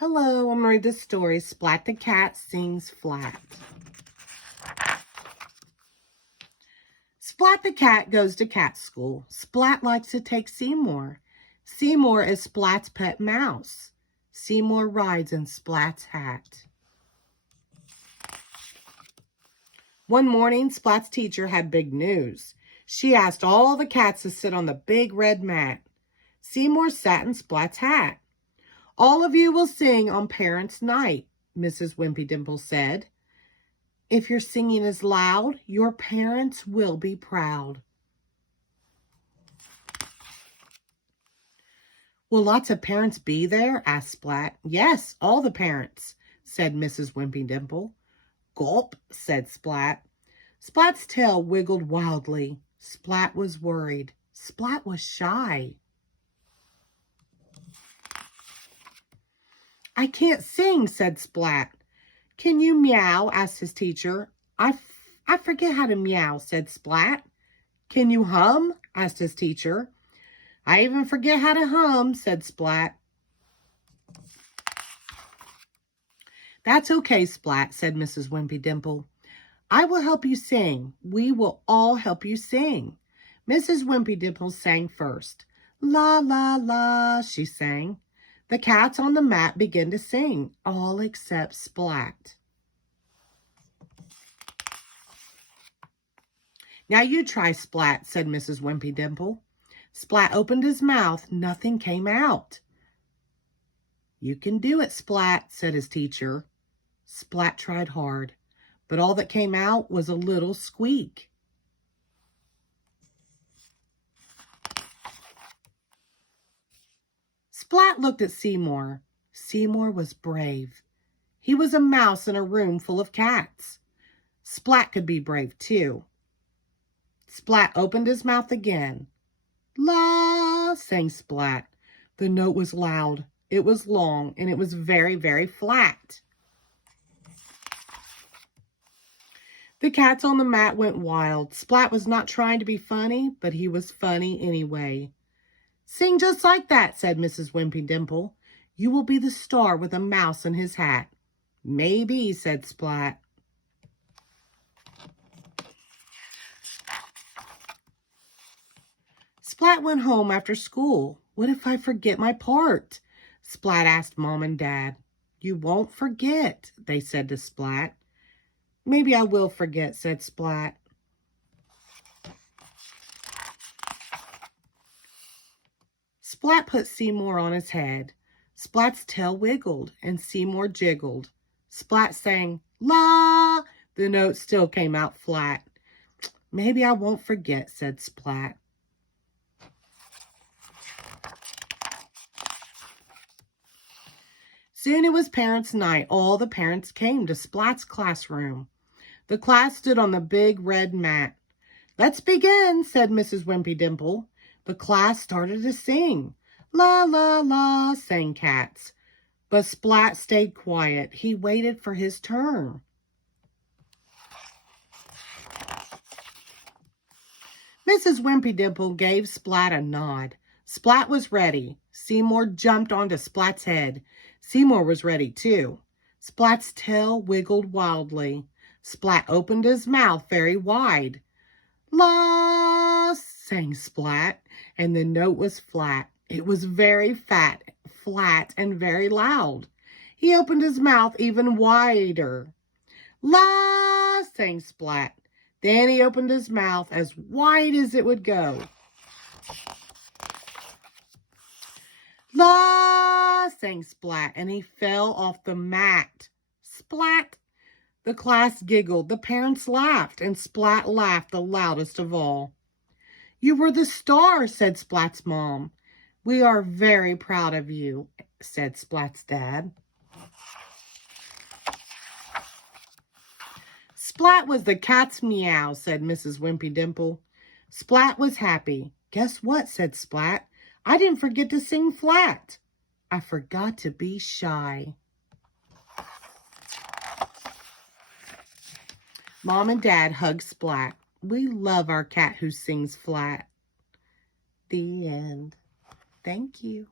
Hello, I'm going to read the story, Splat the Cat Sings Flat. Splat the cat goes to cat school. Splat likes to take Seymour. Seymour is Splat's pet mouse. Seymour rides in Splat's hat. One morning, Splat's teacher had big news. She asked all the cats to sit on the big red mat. Seymour sat in Splat's hat. All of you will sing on Parents' Night, Mrs. Wimpy Dimple said. If your singing is loud, your parents will be proud. Will lots of parents be there? Asked Splat. Yes, all the parents, said Mrs. Wimpy Dimple. Gulp, said Splat. Splat's tail wiggled wildly. Splat was worried. Splat was shy. I can't sing, said Splat. Can you meow? Asked his teacher. I forget how to meow, said Splat. Can you hum? Asked his teacher. I even forget how to hum, said Splat. That's okay, Splat, said Mrs. Wimpy Dimple. I will help you sing. We will all help you sing. Mrs. Wimpy Dimple sang first. La, la, la, she sang. The cats on the mat began to sing, all except Splat. Now you try, Splat, said Mrs. Wimpy Dimple. Splat opened his mouth. Nothing came out. You can do it, Splat, said his teacher. Splat tried hard, but all that came out was a little squeak. Splat looked at Seymour. Seymour was brave. He was a mouse in a room full of cats. Splat could be brave too. Splat opened his mouth again. La, sang Splat. The note was loud, it was long, and it was very, very flat. The cats on the mat went wild. Splat was not trying to be funny, but he was funny anyway. Sing just like that, said Mrs. Wimpy Dimple. You will be the star with a mouse in his hat. Maybe, said Splat. Splat went home after school. What if I forget my part? Splat asked Mom and Dad. You won't forget, they said to Splat. Maybe I will forget, said Splat. Splat put Seymour on his head. Splat's tail wiggled and Seymour jiggled. Splat sang, la! The note still came out flat. Maybe I won't forget, said Splat. Soon it was Parents' Night. All the parents came to Splat's classroom. The class stood on the big red mat. Let's begin, said Mrs. Wimpy Dimple. The class started to sing. La, la, la, sang cats. But Splat stayed quiet. He waited for his turn. Mrs. Wimpy Dimple gave Splat a nod. Splat was ready. Seymour jumped onto Splat's head. Seymour was ready too. Splat's tail wiggled wildly. Splat opened his mouth very wide. La, sang Splat, and the note was flat. It was very fat, flat, and very loud. He opened his mouth even wider. La, sang Splat. Then he opened his mouth as wide as it would go. La, sang Splat, and he fell off the mat. Splat! The class giggled, the parents laughed, and Splat laughed the loudest of all. You were the star, said Splat's mom. We are very proud of you, said Splat's dad. Splat was the cat's meow, said Mrs. Wimpy Dimple. Splat was happy. Guess what, said Splat. I didn't forget to sing flat. I forgot to be shy. Mom and Dad hugged Splat. We love our cat who sings flat. The end. Thank you.